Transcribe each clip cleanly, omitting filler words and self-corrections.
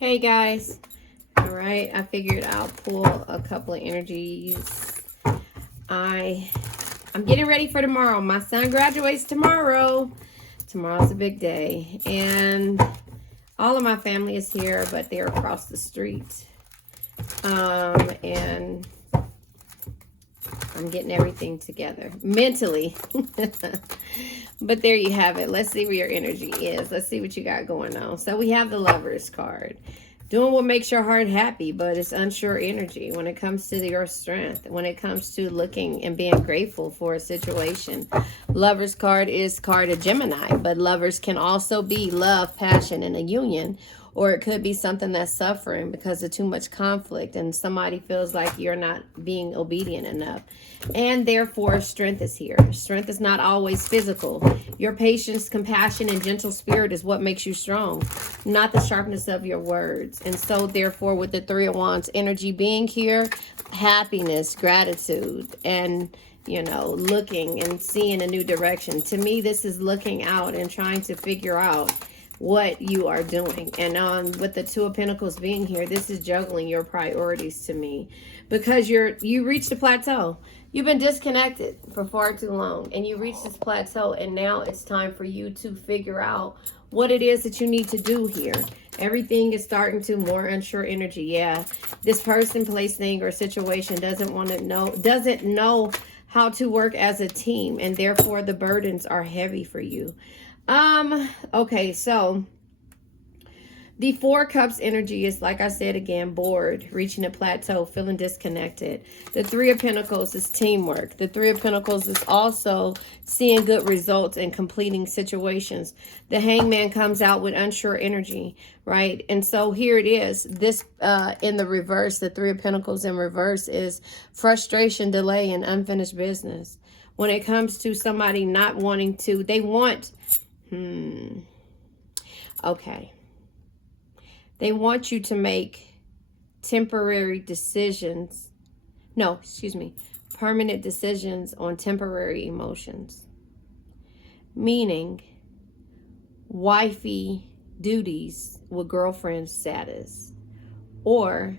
Hey guys. All right, I figured I'll pull a couple of energies. I'm getting ready for tomorrow. My son graduates tomorrow. Tomorrow's a big day. And all of my family is here, but they're across the street. And I'm getting everything together mentally. But there you have it. Let's see where your energy is. Let's see what you got going on. So we have the Lovers card. Doing what makes your heart happy, but it's unsure energy when it comes to your strength, when it comes to looking and being grateful for a situation. Lovers card is card of Gemini, but lovers can also be love, passion, and a union. Or it could be something that's suffering because of too much conflict and somebody feels like you're not being obedient enough. And therefore, strength is here. Strength is not always physical. Your patience, compassion, and gentle spirit is what makes you strong, not the sharpness of your words. And so, therefore, with the Three of Wands energy being here, happiness, gratitude, and looking and seeing a new direction. To me, this is looking out and trying to figure out what you are doing. And with the Two of Pentacles being here, this is juggling your priorities to me, because you reached a plateau. You've been disconnected for far too long, and you reached this plateau, and now it's time for you to figure out what it is that you need to do here. Everything is starting to more unsure energy. Yeah, this person, place, thing, or situation doesn't know how to work as a team, and therefore the burdens are heavy for you. Okay, so the Four Cups energy is, like I said again, bored, reaching a plateau, feeling disconnected. The Three of Pentacles is teamwork. The Three of Pentacles is also seeing good results and completing situations. The Hangman comes out with unsure energy, right? And so here it is. This in the reverse, the Three of Pentacles in reverse is frustration, delay, and unfinished business. When it comes to somebody not wanting to, they want... Okay. They want you to make temporary decisions. No, excuse me. Permanent decisions on temporary emotions. Meaning, wifey duties with girlfriend status. Or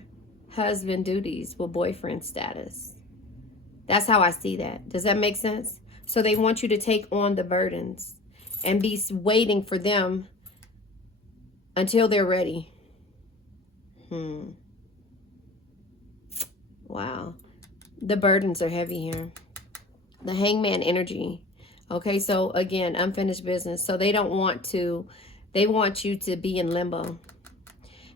husband duties with boyfriend status. That's how I see that. Does that make sense? So they want you to take on the burdens and be waiting for them until they're ready. Wow. The burdens are heavy here. The Hangman energy. Okay, so again, unfinished business. So they want you to be in limbo.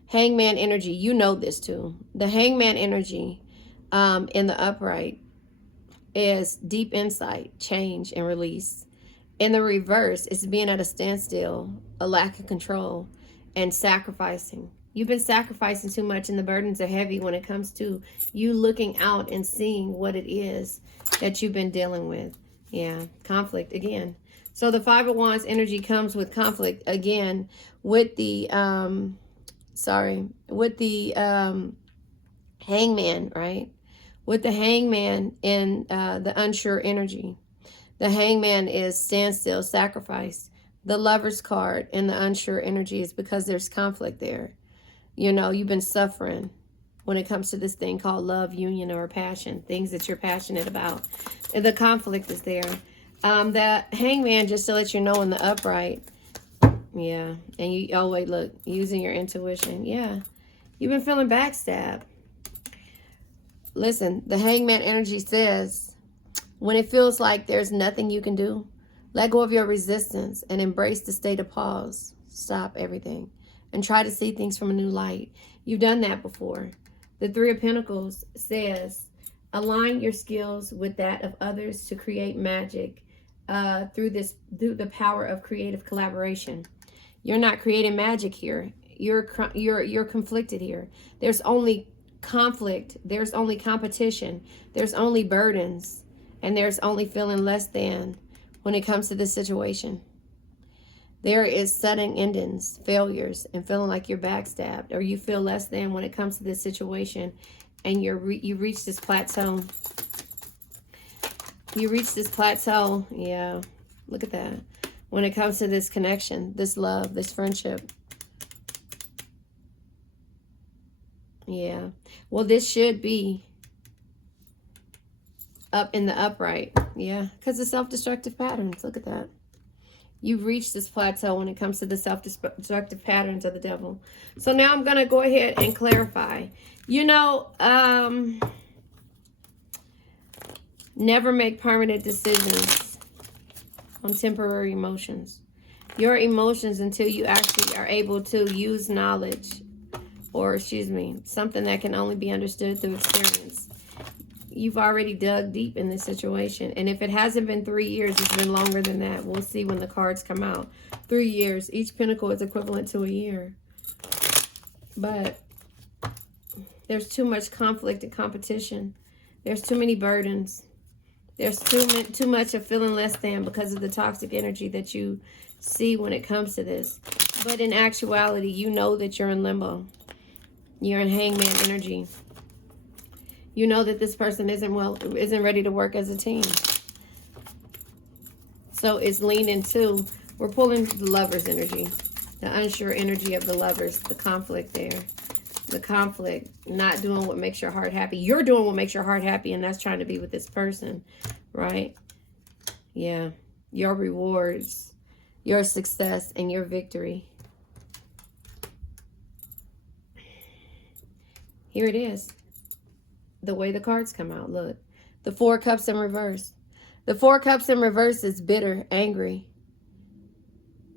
Hangman energy, you know this too. The Hangman energy in the upright is deep insight, change, and release. In the reverse, it's being at a standstill, a lack of control, and sacrificing. You've been sacrificing too much, and the burdens are heavy when it comes to you looking out and seeing what it is that you've been dealing with. Yeah, conflict again. So the Five of Wands energy comes with conflict again with the, Hangman, right? With the Hangman in the unsure energy. The Hangman is standstill, sacrifice. The Lover's card in the unsure energy is because there's conflict there. You've been suffering when it comes to this thing called love, union, or passion. Things that you're passionate about. And the conflict is there. The Hangman, just to let you know, in the upright. Yeah. And oh wait, look. Using your intuition. Yeah. You've been feeling backstabbed. Listen, the Hangman energy says, when it feels like there's nothing you can do, let go of your resistance and embrace the state of pause. Stop everything and try to see things from a new light. You've done that before. The Three of Pentacles says, align your skills with that of others to create magic through the power of creative collaboration. You're not creating magic here. You're conflicted here. There's only conflict. There's only competition. There's only burdens. And there's only feeling less than when it comes to this situation. There is sudden endings, failures, and feeling like you're backstabbed, or you feel less than when it comes to this situation, and you reach this plateau. You reach this plateau. Yeah, look at that. When it comes to this connection, this love, this friendship. Yeah. Well, this should be up in the upright. Yeah. Because of self-destructive patterns. Look at that. You've reached this plateau when it comes to the self-destructive patterns of the devil. So now I'm going to go ahead and clarify. You know, never make permanent decisions on temporary emotions. Your emotions until you actually are able to use knowledge, or excuse me, something that can only be understood through experience. You've already dug deep in this situation. And if it hasn't been 3 years, it's been longer than that. We'll see when the cards come out. 3 years. Each pentacle is equivalent to a year. But there's too much conflict and competition. There's too many burdens. There's too much of feeling less than because of the toxic energy that you see when it comes to this. But in actuality, you know that you're in limbo. You're in hangman energy. You know that this person isn't ready to work as a team. So it's leaning to, we're pulling the Lovers energy, the unsure energy of the Lovers, the conflict there. The conflict, not doing what makes your heart happy. You're doing what makes your heart happy, and that's trying to be with this person, right? Yeah. Your rewards, your success, and your victory. Here it is. The way the cards come out, look. The 4 Cups in reverse. The 4 Cups in reverse is bitter, angry.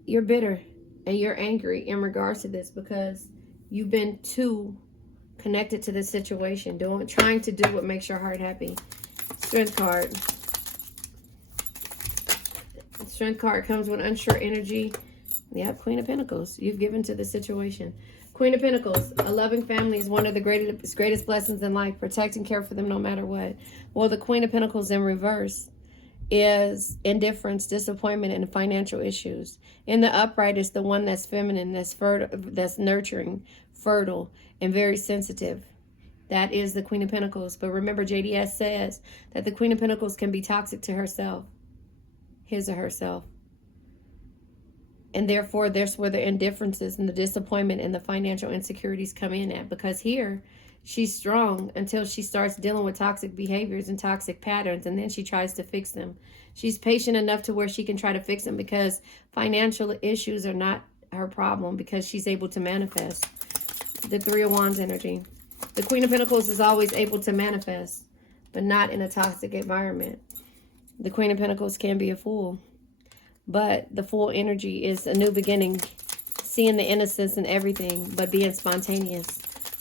You're bitter and you're angry in regards to this because you've been too connected to this situation, trying to do what makes your heart happy. Strength card. Strength card comes with unsure energy. Yep, Queen of Pentacles. You've given to the situation. Queen of Pentacles. A loving family is one of the greatest blessings in life. Protect and care for them no matter what. Well, the Queen of Pentacles in reverse is indifference, disappointment, and financial issues. In the upright is the one that's feminine, that's nurturing, fertile, and very sensitive. That is the Queen of Pentacles. But remember, JDS says that the Queen of Pentacles can be toxic to herself, his or herself. And therefore, there's where the indifferences and the disappointment and the financial insecurities come in at. Because here, she's strong until she starts dealing with toxic behaviors and toxic patterns, and then she tries to fix them. She's patient enough to where she can try to fix them because financial issues are not her problem, because she's able to manifest. The 3 of Wands energy. The Queen of Pentacles is always able to manifest, but not in a toxic environment. The Queen of Pentacles can be a fool, but the Fool energy is a new beginning, seeing the innocence in everything, but being spontaneous.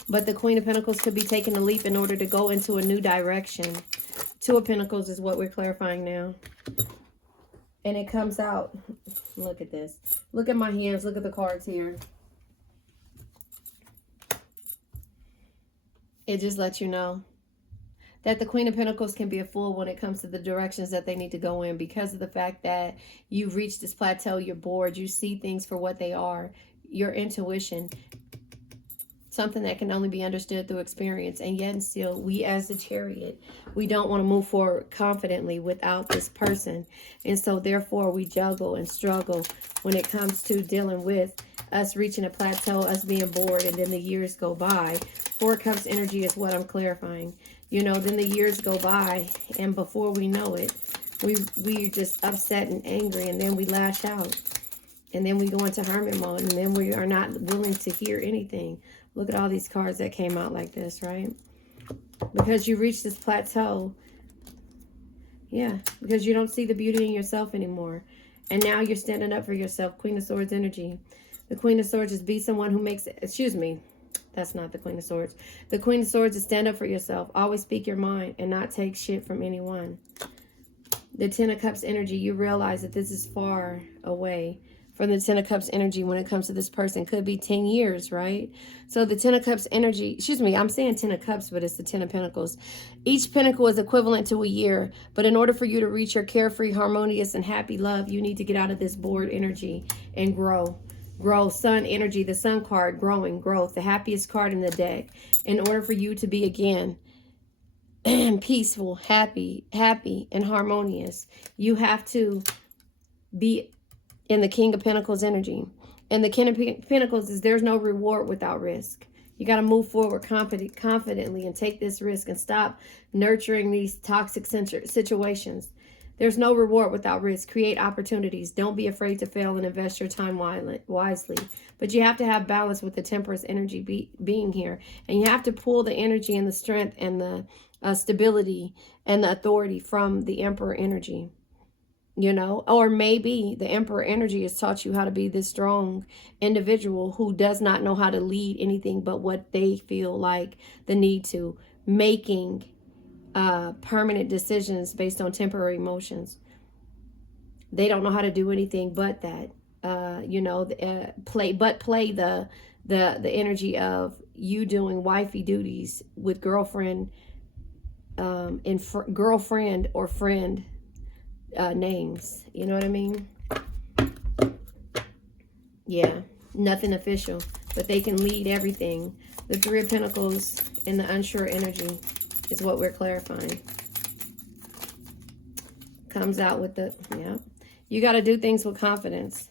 But the Queen of Pentacles could be taking a leap in order to go into a new direction. 2 of Pentacles is what we're clarifying now. And it comes out. Look at this. Look at my hands. Look at the cards here. It just lets you know that the Queen of Pentacles can be a fool when it comes to the directions that they need to go in, because of the fact that you've reached this plateau, you're bored, you see things for what they are, your intuition, something that can only be understood through experience. And yet and still, we as the Chariot, we don't want to move forward confidently without this person. And so therefore we juggle and struggle when it comes to dealing with us reaching a plateau, us being bored, and then the years go by. 4 Cups energy is what I'm clarifying. You know, then the years go by, and before we know it, we're just upset and angry, and then we lash out. And then we go into hermit mode, and then we are not willing to hear anything. Look at all these cards that came out like this, right? Because you reach this plateau. Yeah, because you don't see the beauty in yourself anymore. And now you're standing up for yourself. Queen of Swords energy. The Queen of Swords is be someone who makes, excuse me, that's not the Queen of Swords. The Queen of Swords is stand up for yourself. Always speak your mind and not take shit from anyone. The 10 of Cups energy, you realize that this is far away from the 10 of Cups energy when it comes to this person. Could be 10 years, right? So the 10 of Cups energy, excuse me, I'm saying 10 of Cups, but it's the 10 of Pentacles. Each pentacle is equivalent to a year. But in order for you to reach your carefree, harmonious, and happy love, you need to get out of this bored energy and grow. Grow. Sun energy, the Sun card, growing, growth, the happiest card in the deck. In order for you to be again peaceful, happy, and harmonious, you have to be in the King of Pentacles energy. And the King of Pentacles is there's no reward without risk. You got to move forward confidently and take this risk and stop nurturing these toxic situations. There's no reward without risk. Create opportunities. Don't be afraid to fail and invest your time wisely. But you have to have balance with the temperance energy being here. And you have to pull the energy and the strength and the stability and the authority from the Emperor energy. You know, or maybe the Emperor energy has taught you how to be this strong individual who does not know how to lead anything but what they feel like the need to, making permanent decisions based on temporary emotions. They don't know how to do anything but that. Play the energy of you doing wifey duties with girlfriend girlfriend or friend names. You know what I mean? Yeah, nothing official, but they can lead everything. The Three of Pentacles and the unsure energy is what we're clarifying. Comes out with the, yeah. You got to do things with confidence.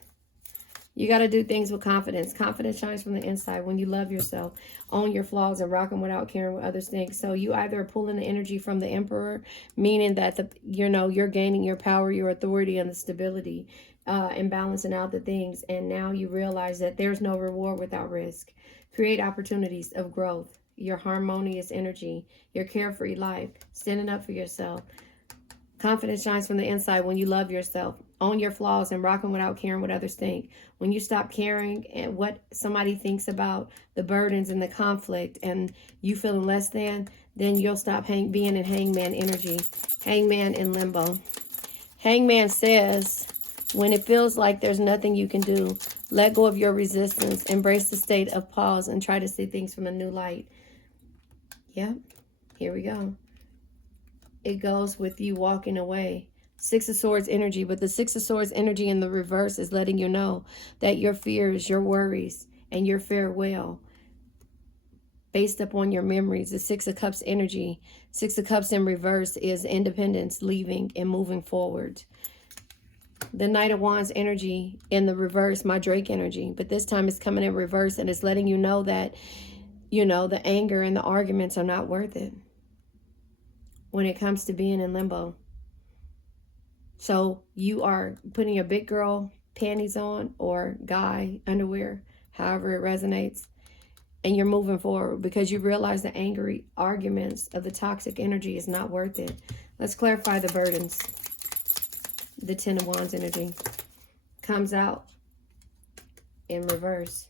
You got to do things with confidence. Confidence shines from the inside when you love yourself, own your flaws, and rock them without caring what others think. So you either are pulling the energy from the Emperor, meaning that you're gaining your power, your authority, and the stability, and balancing out the things. And now you realize that there's no reward without risk. Create opportunities of growth, your harmonious energy, your carefree life, standing up for yourself. Confidence shines from the inside when you love yourself, own your flaws, and rock them without caring what others think. When you stop caring and what somebody thinks about the burdens and the conflict and you feeling less than, then you'll stop being in hangman energy. Hangman in limbo. Hangman says, when it feels like there's nothing you can do, let go of your resistance, embrace the state of pause, and try to see things from a new light. Yep, here we go. It goes with you walking away. Six of Swords energy, but the Six of Swords energy in the reverse is letting you know that your fears, your worries, and your farewell, based upon your memories. The Six of Cups energy, Six of Cups in reverse is independence, leaving and moving forward. The Knight of Wands energy in the reverse, my Drake energy, but this time it's coming in reverse and it's letting you know that, the anger and the arguments are not worth it when it comes to being in limbo. So you are putting your big girl panties on, or guy underwear, however it resonates, and you're moving forward because you realize the angry arguments of the toxic energy is not worth it. Let's clarify the burdens. The Ten of Wands energy comes out in reverse.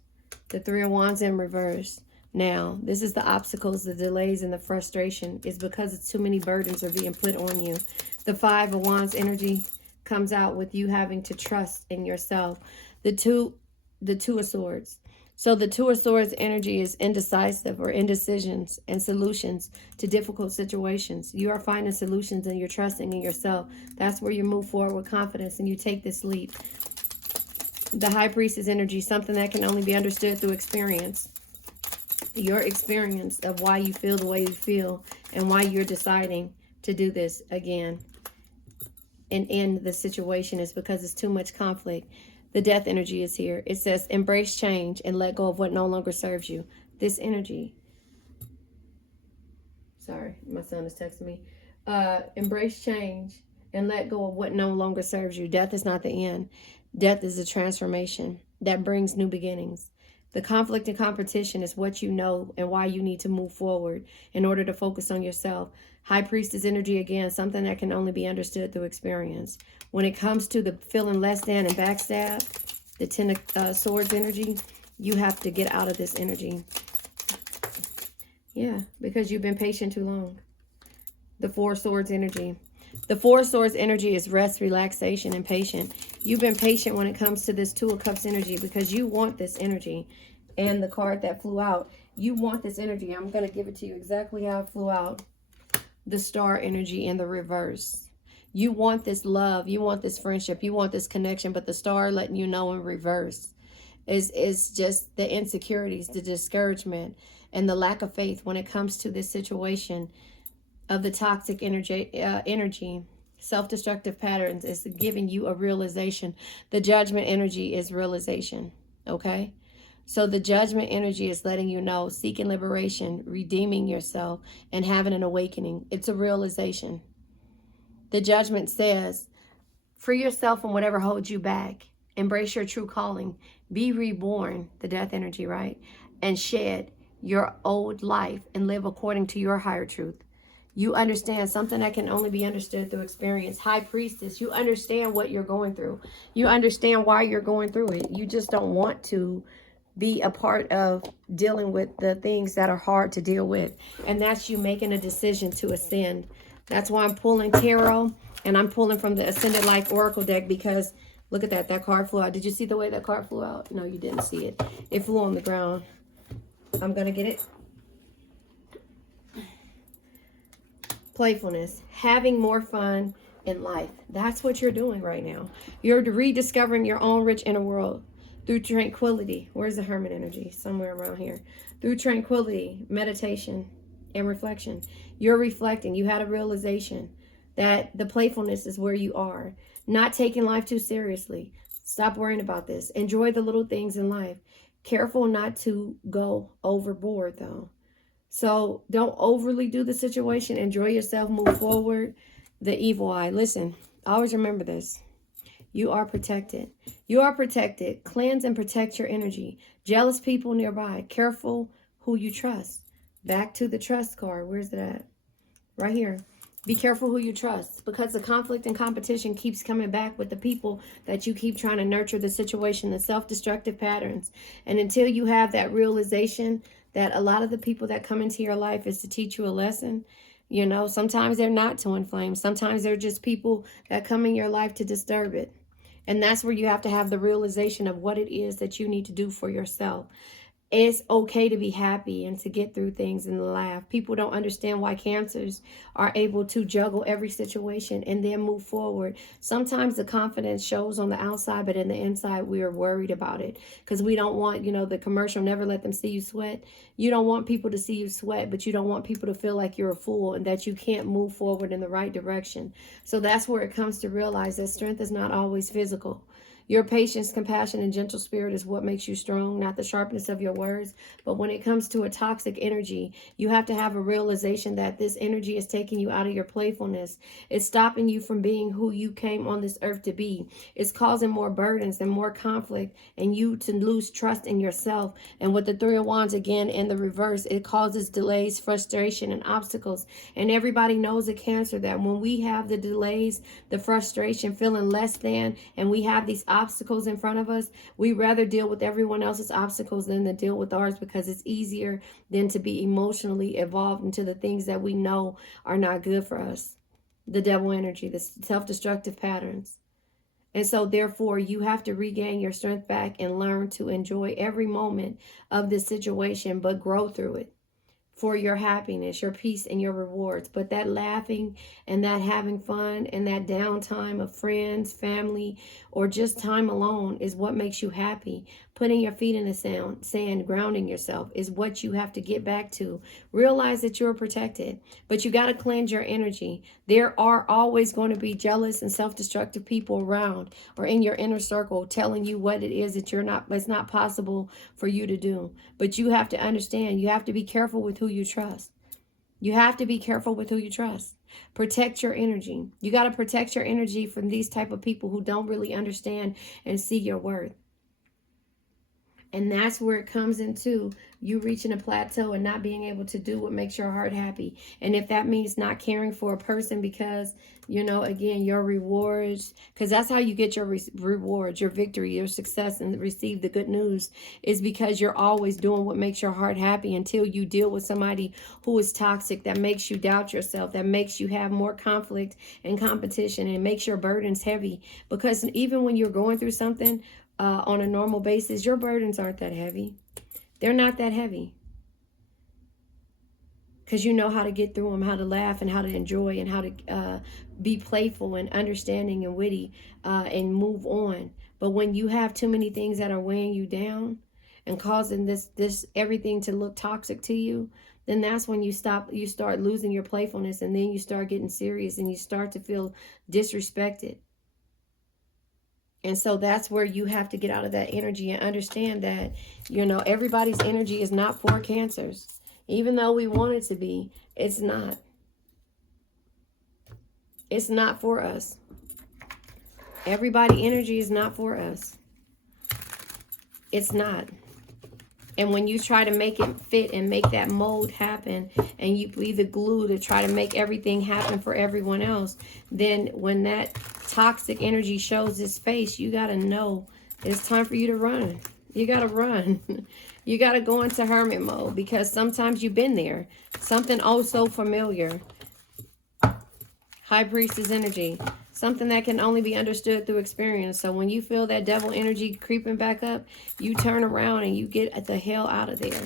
The Three of Wands in reverse. Now, this is the obstacles, the delays, and the frustration. It's because it's too many burdens are being put on you. The Five of Wands energy comes out with you having to trust in yourself. The Two of Swords. So the Two of Swords energy is indecisive or indecisions and solutions to difficult situations. You are finding solutions and you're trusting in yourself. That's where you move forward with confidence and you take this leap. The High Priestess energy, something that can only be understood through experience. Your experience of why you feel the way you feel and why you're deciding to do this again and end the situation is because it's too much conflict. The Death energy is here. It says embrace change and let go of what no longer serves you. This energy, sorry, my son is texting me. Embrace change and let go of what no longer serves you. Death is not the end. Death is a transformation that brings new beginnings. The conflict and competition is what you know and why you need to move forward in order to focus on yourself. High Priestess energy, again, something that can only be understood through experience. When it comes to the feeling less than and backstab, the Ten of Swords energy, you have to get out of this energy. Yeah, because you've been patient too long. The Four of Swords energy. The Four of Swords energy is rest, relaxation, and patient. You've been patient when it comes to this Two of Cups energy because you want this energy. And the card that flew out, you want this energy. I'm going to give it to you exactly how it flew out. The Star energy in the reverse. You want this love. You want this friendship. You want this connection. But the Star letting you know in reverse is just the insecurities, the discouragement, and the lack of faith when it comes to this situation of the toxic energy, self-destructive patterns is giving you a realization. The Judgment energy is realization, okay? So the judgment energy is letting you know, seeking liberation, redeeming yourself, and having an awakening. It's a realization. The judgment says, free yourself from whatever holds you back. Embrace your true calling. Be reborn, the death energy, right? And shed your old life and live according to your higher truth. You understand something that can only be understood through experience. High priestess, you understand what you're going through. You understand why you're going through it. You just don't want to be a part of dealing with the things that are hard to deal with. And that's you making a decision to ascend. That's why I'm pulling tarot, and I'm pulling from the Ascended Life Oracle deck, because look at that. That card flew out. Did you see the way that card flew out? No, you didn't see it. It flew on the ground. I'm going to get it. Playfulness. Having more fun in life. That's what you're doing right now. You're rediscovering your own rich inner world through tranquility. Where's the Hermit energy? Somewhere around here. Through tranquility, meditation, and reflection. You're reflecting. You had a realization that the playfulness is where you are. Not taking life too seriously. Stop worrying about this. Enjoy the little things in life. Careful not to go overboard, though. So don't overly do the situation. Enjoy yourself. Move forward. The evil eye. Listen, always remember this. You are protected. You are protected. Cleanse and protect your energy. Jealous people nearby. Careful who you trust. Back to the trust card. Where's it at? Right here. Be careful who you trust, because the conflict and competition keeps coming back with the people that you keep trying to nurture the situation, the self-destructive patterns. And until you have that realization that a lot of the people that come into your life is to teach you a lesson, you know, sometimes they're not to inflame. Sometimes they're just people that come in your life to disturb it. And that's where you have to have the realization of what it is that you need to do for yourself. It's okay to be happy and to get through things and laugh. People don't understand why Cancers are able to juggle every situation and then move forward. Sometimes the confidence shows on the outside, but in the inside, we are worried about it because we don't want, you know, the commercial, never let them see you sweat. You don't want people to see you sweat, but you don't want people to feel like you're a fool and that you can't move forward in the right direction. So that's where it comes to realize that strength is not always physical. Your patience, compassion, and gentle spirit is what makes you strong, not the sharpness of your words. But when it comes to a toxic energy, you have to have a realization that this energy is taking you out of your playfulness. It's stopping you from being who you came on this earth to be. It's causing more burdens and more conflict, and you to lose trust in yourself. And with the Three of Wands again in the reverse, it causes delays, frustration, and obstacles. And everybody knows a Cancer that when we have the delays, the frustration, feeling less than, and we have these obstacles in front of us, we rather deal with everyone else's obstacles than to deal with ours, because it's easier than to be emotionally involved into the things that we know are not good for us. The devil energy, the self-destructive patterns. And so therefore you have to regain your strength back and learn to enjoy every moment of this situation, but grow through it for your happiness, your peace, and your rewards. But that laughing and that having fun and that downtime of friends, family, or just time alone is what makes you happy. Putting your feet in the sand, grounding yourself is what you have to get back to. Realize that you're protected, but you got to cleanse your energy. There are always going to be jealous and self-destructive people around or in your inner circle telling you what it is that it's not possible for you to do. But you have to understand, you have to be careful with who you trust. You have to be careful with who you trust. Protect your energy. You got to protect your energy from these type of people who don't really understand and see your worth. And that's where it comes into you reaching a plateau and not being able to do what makes your heart happy. And if that means not caring for a person because, you know, again, your rewards, because that's how you get your rewards, your victory, your success, and receive the good news, is because you're always doing what makes your heart happy until you deal with somebody who is toxic, that makes you doubt yourself, that makes you have more conflict and competition, and makes your burdens heavy. Because even when you're going through something, on a normal basis, your burdens aren't that heavy. They're not that heavy. Because you know how to get through them, how to laugh and how to enjoy and how to be playful and understanding and witty and move on. But when you have too many things that are weighing you down and causing this everything to look toxic to you, then that's when you start losing your playfulness, and then you start getting serious and you start to feel disrespected. And so that's where you have to get out of that energy and understand that, you know, everybody's energy is not for Cancers. Even though we want it to be, it's not. It's not for us. Everybody energy is not for us. It's not. And when you try to make it fit and make that mold happen, and you be the glue to try to make everything happen for everyone else, then when that toxic energy shows its face, you got to know it's time for you to run. You got to run. You got to go into hermit mode, because sometimes you've been there. Something oh so familiar. High Priestess energy. Something that can only be understood through experience. So when you feel that devil energy creeping back up, you turn around and you get the hell out of there.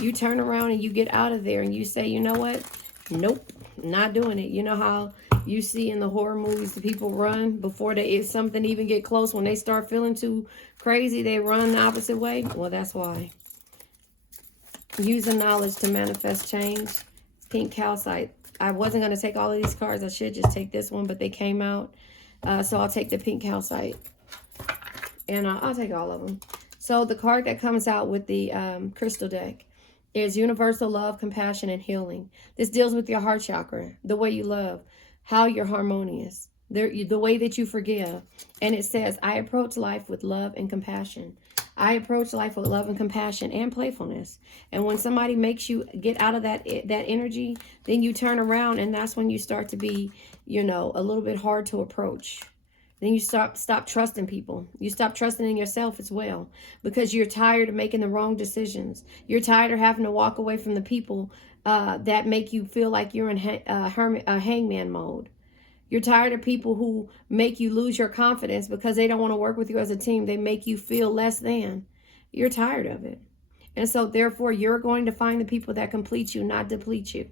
You turn around and you get out of there and you say, you know what? Nope, not doing it. You know how you see in the horror movies the people run before something even get close? When they start feeling too crazy, they run the opposite way. Well, that's why. Using knowledge to manifest change. Pink calcite. I wasn't going to take all of these cards. I should just take this one, but they came out. So I'll take the pink calcite. And I'll take all of them. So the card that comes out with the crystal deck is Universal Love, Compassion, and Healing. This deals with your heart chakra, the way you love, how you're harmonious, the way that you forgive. And it says, I approach life with love and compassion. I approach life with love and compassion and playfulness. And when somebody makes you get out of that energy, then you turn around, and that's when you start to be, you know, a little bit hard to approach. Then you stop trusting people. You stop trusting in yourself as well, because you're tired of making the wrong decisions. You're tired of having to walk away from the people that make you feel like you're in hangman mode. You're tired of people who make you lose your confidence because they don't want to work with you as a team. They make you feel less than. You're tired of it. And so therefore, you're going to find the people that complete you, not deplete you.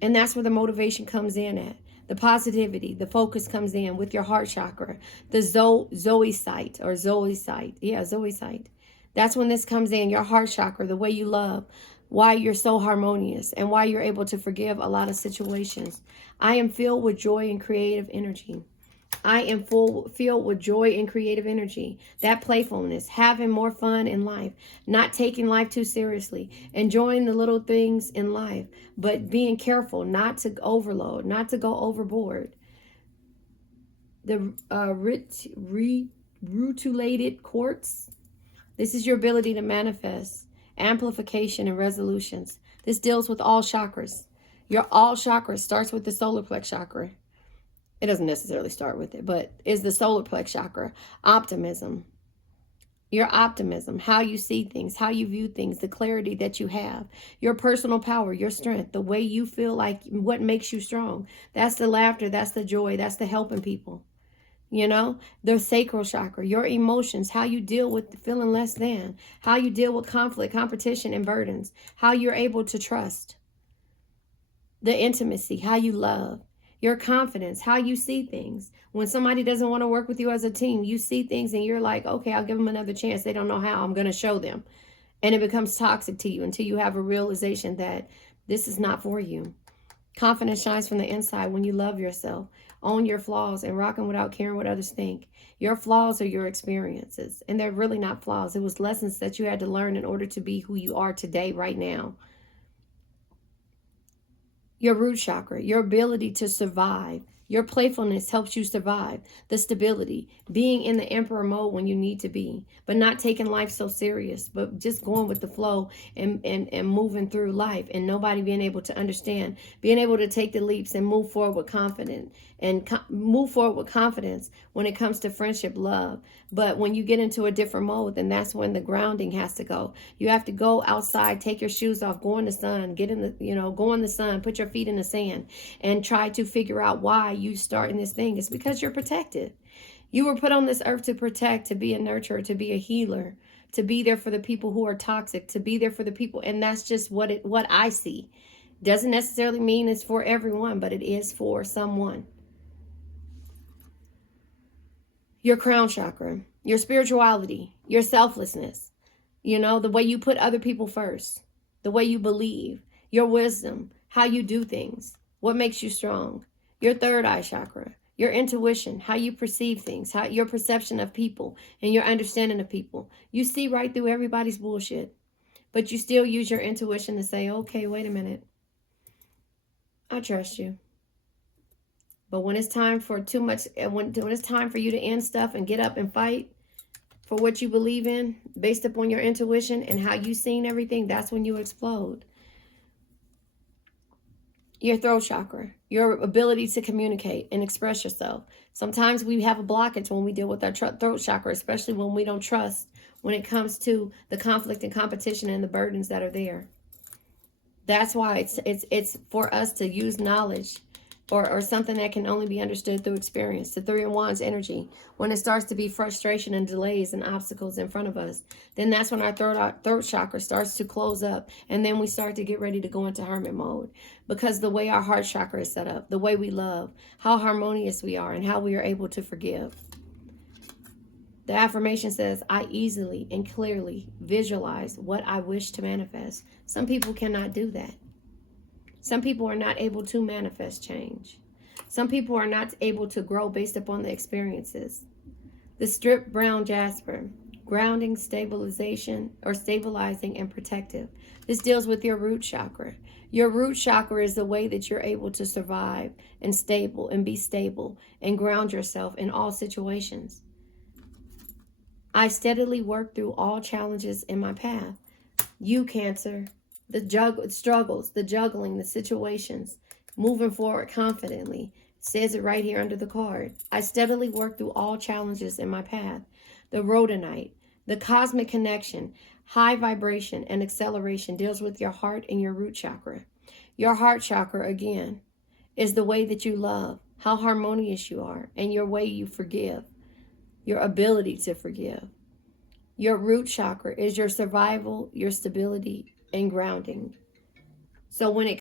And that's where the motivation comes in at. The positivity, the focus comes in with your heart chakra. The Zoe site. Yeah, Zoe site. That's when this comes in, your heart chakra, the way you love, why you're so harmonious, and why you're able to forgive a lot of situations. I am filled with joy and creative energy. I am filled with joy and creative energy. That playfulness, having more fun in life, not taking life too seriously, enjoying the little things in life, but being careful not to overload, not to go overboard. The rutilated quartz. This is your ability to manifest, amplification, and resolutions. This deals with all chakras. Your all chakras starts with the solar plex chakra. It doesn't necessarily start with it, but is the solar plex chakra. Optimism. Your optimism, how you see things, how you view things, the clarity that you have, your personal power, your strength, the way you feel like what makes you strong. That's the laughter, that's the joy, that's the helping people. You know, the sacral chakra, your emotions, how you deal with feeling less than, how you deal with conflict, competition, and burdens, how you're able to trust, the intimacy, how you love, your confidence, how you see things. When somebody doesn't want to work with you as a team, you see things and you're like, okay, I'll give them another chance. They don't know how. I'm going to show them. And it becomes toxic to you until you have a realization that this is not for you. Confidence shines from the inside when you love yourself, own your flaws, and rocking without caring what others think. Your flaws are your experiences, and they're really not flaws. It was lessons that you had to learn in order to be who you are today, right now. Your root chakra, your ability to survive. Your playfulness helps you survive. The stability, being in the emperor mode when you need to be, but not taking life so serious, but just going with the flow and moving through life, and nobody being able to understand, being able to take the leaps and move forward with confidence, when it comes to friendship, love. But when you get into a different mode, then that's when the grounding has to go. You have to go outside, take your shoes off, go in the sun, go in the sun, put your feet in the sand, and try to figure out why you starting this thing. It's because you're protected. You were put on this earth to protect, to be a nurturer, to be a healer, to be there for the people who are toxic, to be there for the people. And that's just what I see. Doesn't necessarily mean it's for everyone, but it is for someone. Your crown chakra, your spirituality, your selflessness, the way you put other people first, the way you believe, your wisdom, how you do things, what makes you strong, your third eye chakra, Your intuition, how you perceive things, how your perception of people and your understanding of people. You see right through everybody's bullshit, but you still use your intuition to say, okay, wait a minute. I trust you. But when it's time for too much, when it's time for you to end stuff and get up and fight for what you believe in, based upon your intuition and how you seen everything, that's when you explode. Your throat chakra, your ability to communicate and express yourself. Sometimes we have a blockage when we deal with our throat chakra, especially when we don't trust when it comes to the conflict and competition and the burdens that are there. That's why it's for us to use knowledge or something that can only be understood through experience. The Three of Wands energy, when it starts to be frustration and delays and obstacles in front of us, then that's when our throat chakra starts to close up, and then we start to get ready to go into hermit mode, because the way our heart chakra is set up, the way we love, how harmonious we are, and how we are able to forgive. The affirmation says, I easily and clearly visualize what I wish to manifest. Some people cannot do that. Some people are not able to manifest change. Some people are not able to grow based upon the experiences. The strip brown jasper, grounding, stabilization, or stabilizing and protective. This deals with your root chakra. Your root chakra is the way that you're able to survive and be stable and ground yourself in all situations. I steadily work through all challenges in my path. You, Cancer, the struggles, the juggling, the situations, moving forward confidently. It says it right here under the card. I steadily work through all challenges in my path. The Rhodonite, the cosmic connection, high vibration and acceleration deals with your heart and your root chakra. Your heart chakra, again, is the way that you love, how harmonious you are, and your way you forgive, your ability to forgive. Your root chakra is your survival, your stability, and grounding. So when it